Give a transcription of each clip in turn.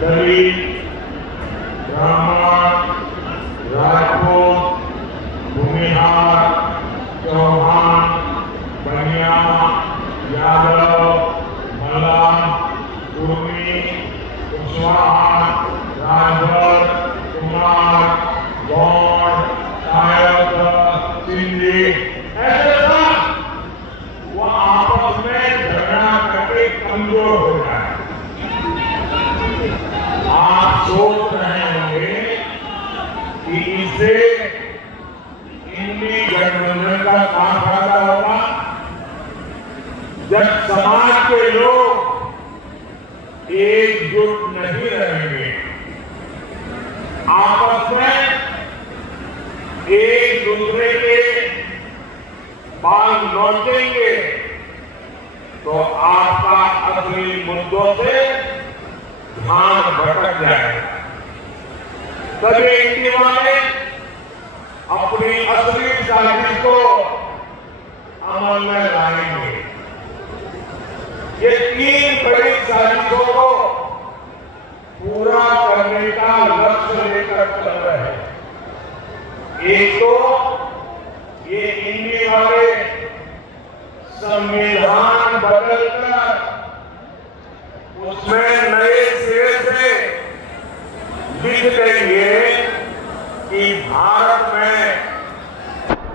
दलित, ब्राह्मण, राजपूत, भूमिहार, चौहान, बनिया, यादव, मल्लाह, कुर्मी, कुशवाहा, राजभर, कुमार, गौड़, नायक, सिंधी, ऐसे सब वो आपस में झगड़ा करके कमजोर हो जाए। आप सोच रहे होंगे कि इससे इंडी गठबंधन का क्या फायदा होगा। जब समाज के लोग एकजुट नहीं रहेंगे, आपस में एक दूसरे के बाल नोचेंगे, तो आपका असली मुद्दों से ध्यान भटक जाएगा। तभी इंडी वाले अपनी असली साजिश को अमल में लाएंगे। ये 3 बड़ी साजिशों को पूरा करने का लक्ष्य लेकर चल रहे हैं। एक तो ये इंडी वाले संविधान बदलकर उसमें नए सिरे से लिख देंगे कि भारत में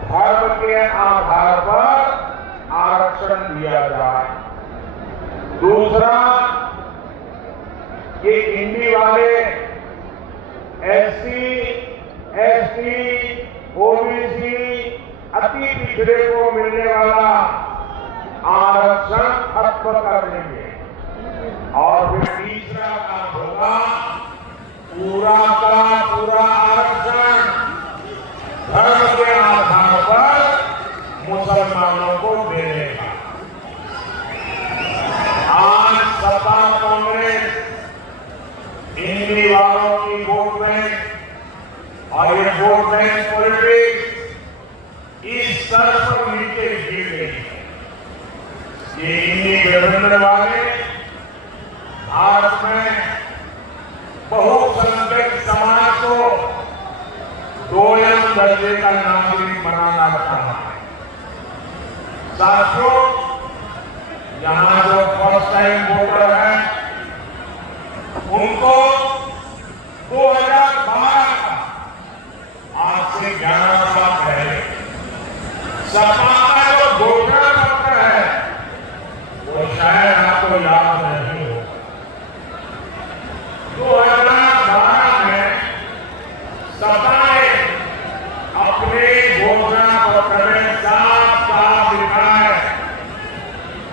धर्म के आधार पर आरक्षण दिया जाए। दूसरा, ये इंडी वाले एससी, एसटी, ओबीसी, अति पिछड़े को मिलने वाला आरक्षण खत्म कर देंगे। और फिर तीसरा काम होगा, पूरा का पूरा आरक्षण धर्म के आधार पर मुसलमानों को देने का। आज सपा कांग्रेस इंडी वालों की वोट बैंक और ये वोट बैंक पॉलिटिक्स इस स्तर पर नीचे गिर गई है। ये इंडी गठबंधन वाले भारत में बहुसंख्यक समाज को 2 दर्जे का नागरिक बनाना चाहता है। साथियों, यहाँ जो फर्स्ट टाइम वोटर है उनको 2012 का, आज से 11 साल पहले सपा का जो घोषणा पत्र है वो शायद आपको याद नहीं हो। 2012 में सपा ने अपने घोषणा पत्र में साफ साफ लिखा है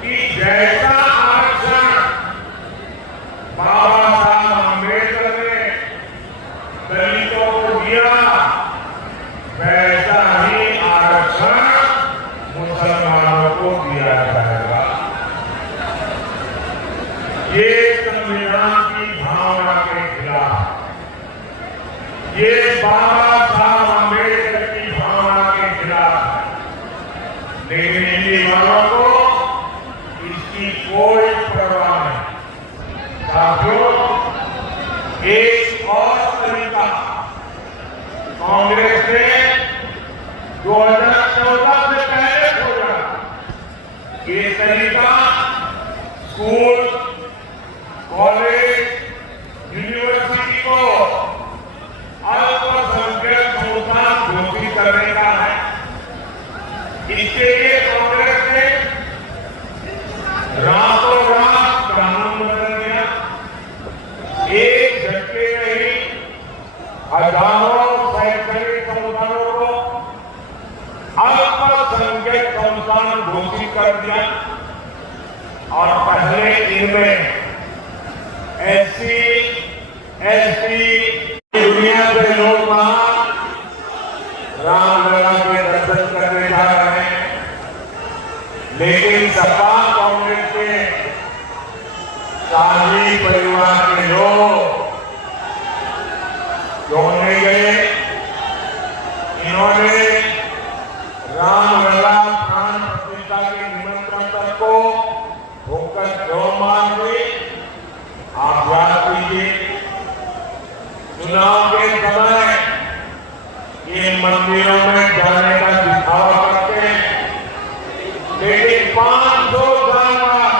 कि जैसा आरक्षण बाबा साहब अम्बेडकर ने दलितों को दिया, वैसा ही आरक्षण मुसलमानों को दिया जाएगा। ये संविधान की भावना के खिलाफ, ये बाबा साहब अम्बेडकर की भावना के खिलाफ है। लेकिन इंडी वालों को इसकी कोई परवाह नहीं। साथियों, एक और तरीका कांग्रेस ने 2014 से पहले खोजा। ये तरीका स्कूल, कॉलेज, यूनिवर्सिटी को अल्पसंख्यक संस्थान घोषित करने का है। इसके लिए कांग्रेस ने रातों रात कानून बदल दिया। एक झटके में ही हजारों शैक्षणिक संस्थानों को अल्पसंख्यक संस्थान घोषित कर दिया। और पहले इनमें एससी, एसटी, दुनिया के लोग वहां रामलला के दर्शन करने जा रहे हैं। लेकिन सपा कांग्रेस के शाही परिवार के लोग क्यों नहीं गए? इन्होंने रामलला प्राण प्रतिष्ठा के निमंत्रण तक को होकर क्यों मान दी? आप याद कीजिए। चुनाव के समय इन मंदिरों में जाने का दिखावा करते हैं, लेकिन 500 साल बाद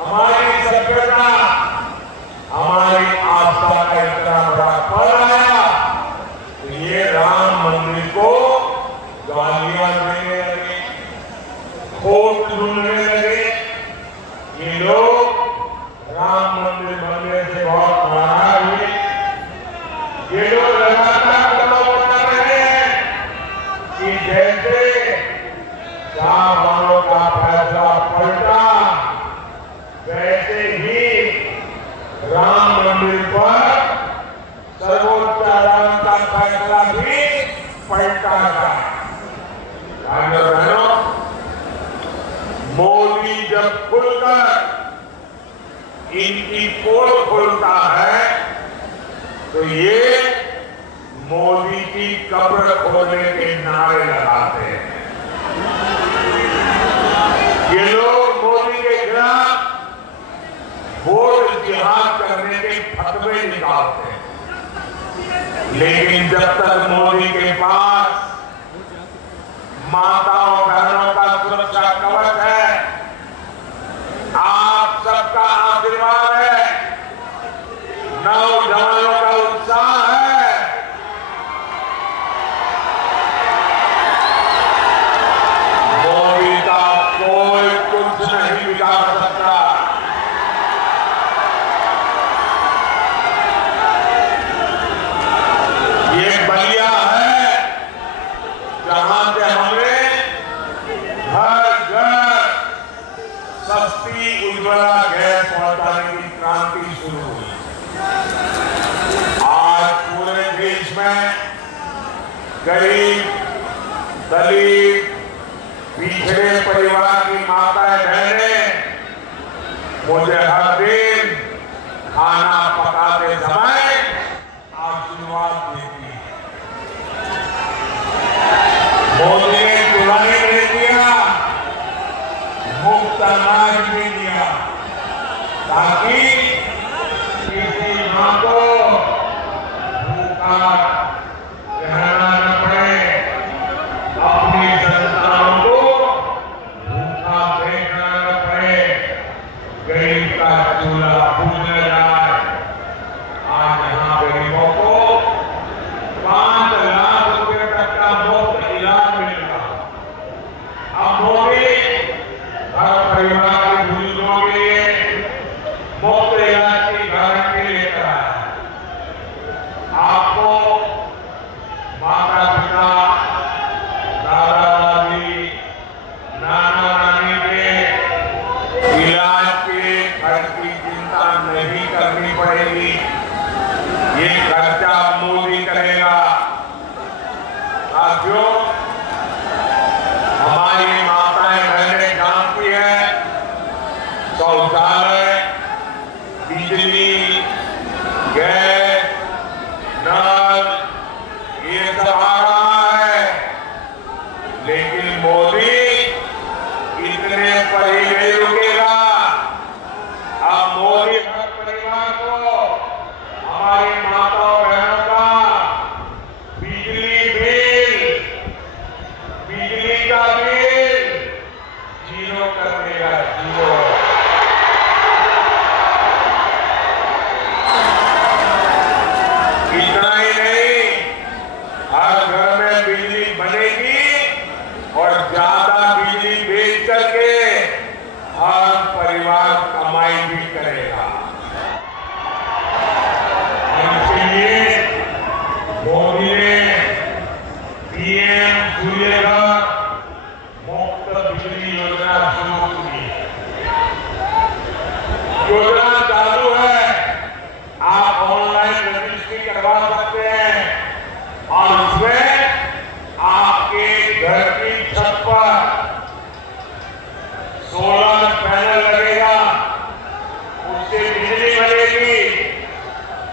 हमारी सभ्यता, हमारी आस्था का इतना बड़ा पल आया, तो ये राम मंदिर को गालियां देने लगे, वोट ढूंढने लगे। ये लोग राम मंदिर बनने से बहुत नाराज हुए। ये लोग लगातार दबाव बना रहे हैं कि जैसे शाहजहां का फैसला पलटा, वैसे ही राम मंदिर पर सर्वोच्च अदालत का फैसला भी पलटा जाए। बहनों, मोदी जब खुलकर इनकी पोल खोलता है तो ये मोदी की कब्र खोलने के नारे लगाते हैं। ये लोग मोदी के खिलाफ वोट जिहाद करने के फतवे निकालते हैं, लेकिन जब तक मोदी के पास माताओं बहनों का सुरक्षा कवच है, आप सबका आशीर्वाद है, नौजवानों का उत्साह है, मोदी का कोई कुछ नहीं बिगाड़ सकता। ये बलिया है जहां से हमने हर घर सस्ती उज्ज्वला गैस पहुंचाने की क्रांति शुरू हुई। आज पूरे देश में गरीब, दलित, पिछड़े परिवार की माताएं बहनें मुझे हर दिन खाना पकाते समय आशीर्वाद देती है। मोदी ने चुनाई नहीं दिया, मुफ्त अनाज भी दिया, ताकि किसी मां को भूखा रहना न पड़े, अपनी संतानों को भूखा फेंकना न पड़े, गरीब का चूल्हा भूल न जाए। आज यहाँ गरीबों को 5 लाख रुपए तक का मुफ्त इलाज मिल रहा। अब मोदी हर परिवार के बुजुर्गों के लिए मुफ्त इलाज की गारंटी लेकर आया है। आपको माता पिता, दादा दादी, नाना नानी के इलाज के खर्च की चिंता नहीं करनी पड़ेगी। ये खर्चा मोदी करेगा। साथियों, हमारी माताएं बहनें जानती हैं, शौचालय, बिजली, गैस, नल, ये सब आ रहा है, लेकिन मोदी इतने पर ही नहीं रुकेगा। अब मोदी हर परिवार को, हमारी माताओं बहनों का बिजली का बिल 0 कर देगा, 0। इतना ही नहीं, हर घर में बिजली बनेगी और ज्यादा बिजली बेच करके हर परिवार कमाई भी करेगा। इसलिए मोदी ने पीएम सूर्यघर मुफ्त बिजली योजना शुरू की। योजना चालू है, आप ऑनलाइन रजिस्ट्री करवा सकते हैं और उसमें आपके घर की छत पर सोलर पैनल लगेगा, उससे बिजली बनेगी।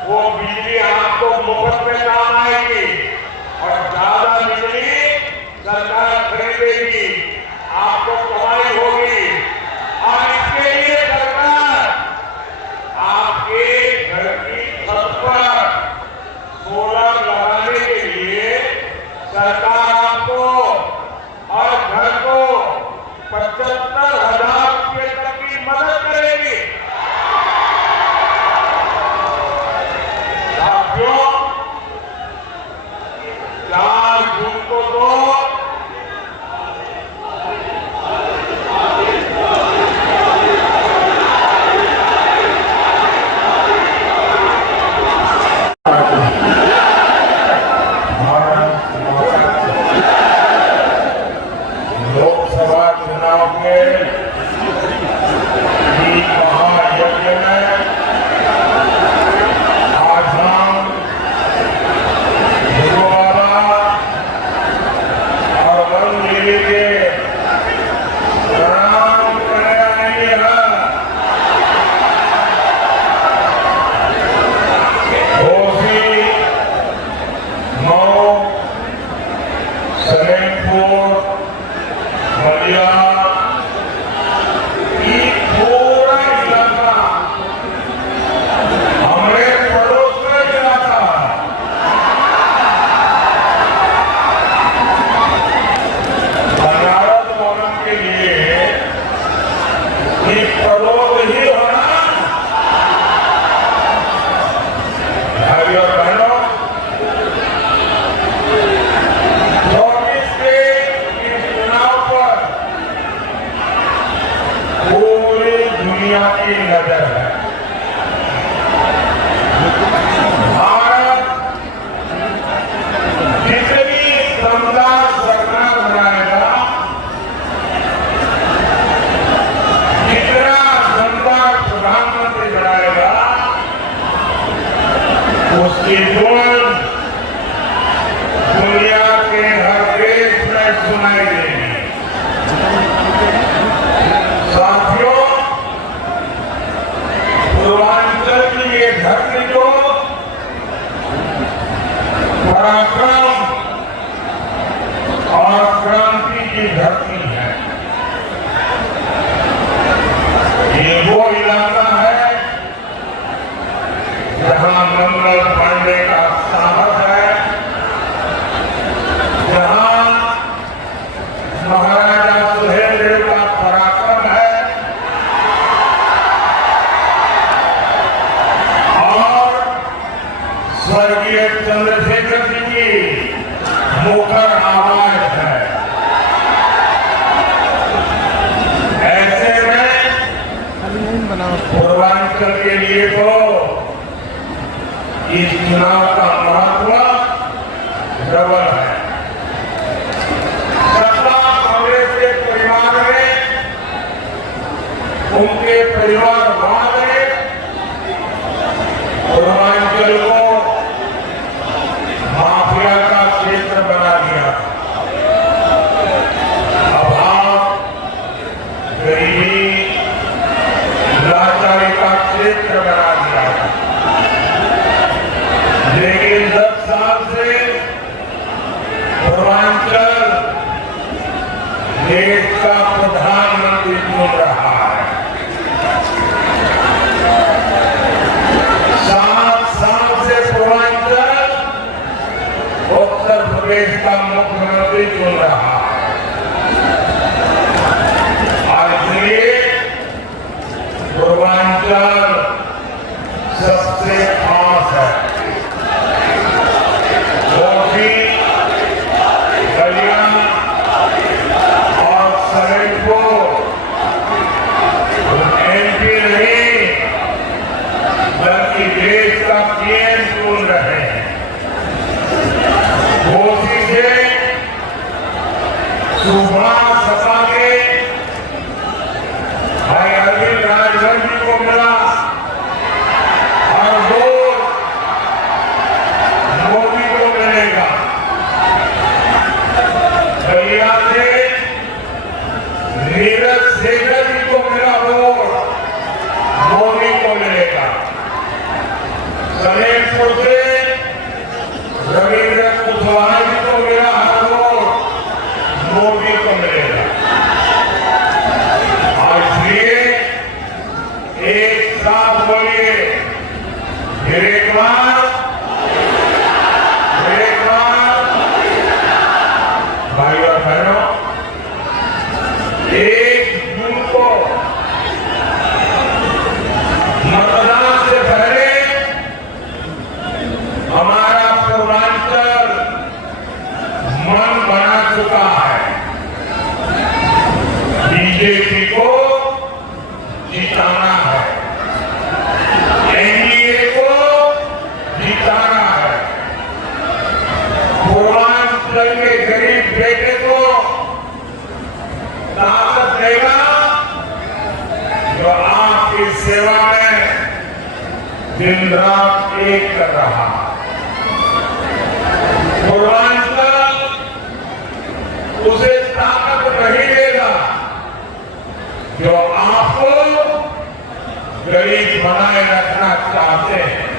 वो बिजली आपको मुफ्त में काम आएगी और ज्यादा बिजली सरकार खरीदेगी, आपको कमाई होगी। और इसके लिए सरकार आपके घर की छत पर सरकार आपको और घर को 75,000 रुपये तक की मदद करेगी। साथियों, 4 जून को तो लोकसभा चुनाव के महायज्ञ में आज हम गुरुवारा और वरुण देवी के प्रणाम करने आएंगे। घोसी, मऊ, सलेमपुर, बलिया, ये पूरा इलाका हमारे पड़ोस में इलाका है। बनारस भवन के लिए ये पड़ोस ही होना। भाई और बहनों, 24 के इस चुनाव पर पूरी दुनिया की नजर है। भारत जितनी दमदार सरकार बनाएगा, जितना दमदार प्रधानमंत्री बनाएगा, उसकी धुन दुनिया के हर देश में सुनाई देगी। साथियों, पूर्वांचल की ये धरती जो पराक्रम और क्रांति की धरती है, ये वो इलाका है जहां मंगल पांडे का साहस है, जहां महाराजा सुहेलदेव का पराक्रम है और स्वर्गीय चंद्रशेखर जी की मुखर आवाज है। ऐसे में पूर्वांचल के लिए तो इस चुनाव का महत्व डबल है। सत्ता कांग्रेस के परिवार में उनके परिवारवाद ने पूर्वांचल को माफिया का क्षेत्र बना दिया। अभाव, गरीबी, लाचारी का क्षेत्र बना दिया। लेकिन 10 साल से पूर्वांचल देश का प्रधानमंत्री चुन रहा है। 7 साल से पूर्वांचल उत्तर प्रदेश का मुख्यमंत्री चुन रहा है। और इसलिए पूर्वांचल सबसे खास है। घोसी, बलिया और सलेमपुर एमपी नहीं बल्कि देश का पीएम चुन रहे हैं। घोसी से सुभाष सपा के भाई अरविंद राजभर जी को मिला और वोट मोदी को मिलेगा। बलिया से नीरज शेखर जी को मिला वोट मोदी को मिलेगा। सलेमपुर से रविंद्र कुशवाहा जी को मिला वोट मोदी को मिलेगा। और इसलिए एक साथ बोलिए, फिर एक बार दिन रात एक कर रहा है। पूर्वांचल उसे ताकत नहीं देगा जो आपको गरीब बनाए रखना चाहते हैं।